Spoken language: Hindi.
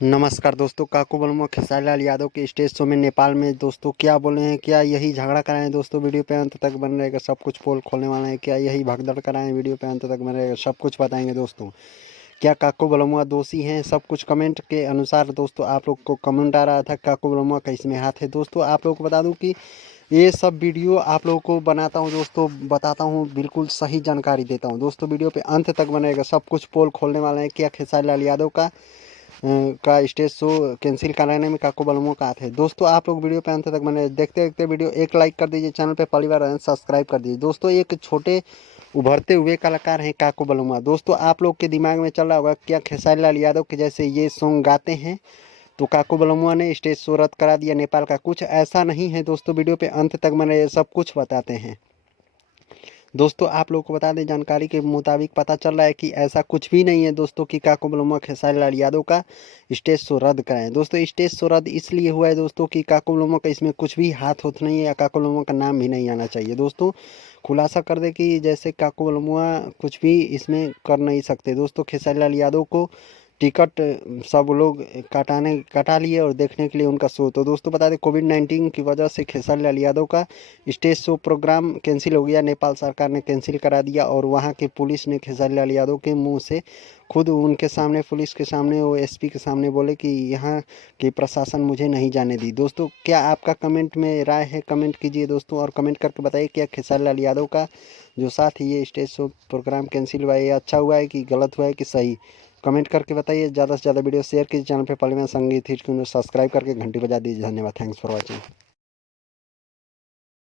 नमस्कार दोस्तों, काकू बलमुआ खेसारी लाल यादव के स्टेज शो में नेपाल में दोस्तों क्या बोले हैं, क्या यही झगड़ा कराएं? दोस्तों वीडियो पे अंत तक बन रहेगा, सब कुछ पोल खोलने वाला है। क्या यही भगदड़ कराएं? वीडियो पे अंत तक बन रहेगा, सब कुछ बताएंगे दोस्तों। क्या काकू बलमुआ दोषी हैं? सब कुछ कमेंट के अनुसार दोस्तों आप लोग को कमेंट आ रहा था काकू बलमुआ का इसमें हाथ है। दोस्तों आप लोग को बता दूं कि ये सब वीडियो आप लोगों को बनाता हूँ दोस्तों, बताता हूँ, बिल्कुल सही जानकारी देता हूँ दोस्तों। वीडियो पे अंत तक बनेगा, सब कुछ पोल खोलने वाले हैं। क्या खेसारी लाल यादव का स्टेज शो कैंसिल कराने में काकू बलमुआ का हाथ है? दोस्तों आप लोग वीडियो पे अंत तक बने, देखते देखते वीडियो एक लाइक कर दीजिए, चैनल पे पहली बार आए सब्सक्राइब कर दीजिए। दोस्तों एक छोटे उभरते हुए कलाकार हैं काकू बलमुआ। दोस्तों आप लोग के दिमाग में चल रहा होगा क्या खेसारी लाल यादव के जैसे ये सॉन्ग गाते हैं तो काकू बलमुआ ने स्टेज शो रद्द करा दिया नेपाल का? कुछ ऐसा नहीं है दोस्तों, वीडियो पे अंत तक बने, सब कुछ बताते हैं। दोस्तों आप लोगों को बता दें, जानकारी के मुताबिक पता चल रहा है कि ऐसा कुछ भी नहीं है दोस्तों कि काकू बलमुआ खेसारी लाल यादव का स्टेज शो रद्द कराएं। दोस्तों स्टेज शो रद्द इसलिए हुआ है दोस्तों कि काकू बलमुआ का इसमें कुछ भी हाथ होत नहीं है, या काकू बलमुआ का नाम भी नहीं आना चाहिए। दोस्तों खुलासा कर दे कि जैसे काकू बलमुआ कुछ भी इसमें कर नहीं सकते। दोस्तों खेसारी लाल यादव को टिकट सब लोग कटा लिए और देखने के लिए उनका शो। तो दोस्तों बता दें, कोविड-19 की वजह से खेसारी लाल यादव का स्टेज शो प्रोग्राम कैंसिल हो गया। नेपाल सरकार ने कैंसिल करा दिया और वहां के पुलिस ने खेसारी लाल यादव के मुंह से खुद उनके सामने, पुलिस के सामने, वो एसपी के सामने बोले कि यहाँ की प्रशासन मुझे नहीं जाने दी। दोस्तों क्या आपका कमेंट में राय है? कमेंट कीजिए दोस्तों, और कमेंट करके बताइए क्या खेसारी लाल यादव का जो साथ ही ये स्टेज शो प्रोग्राम कैंसिल हुआ है, ये अच्छा हुआ है कि गलत हुआ है कि सही? कमेंट करके बताइए। ज़्यादा से ज़्यादा वीडियो शेयर कीजिए, चैनल पे पहले में संगीत हिट को सब्सक्राइब करके घंटी बजा दीजिए। धन्यवाद, थैंक्स फॉर वॉचिंग।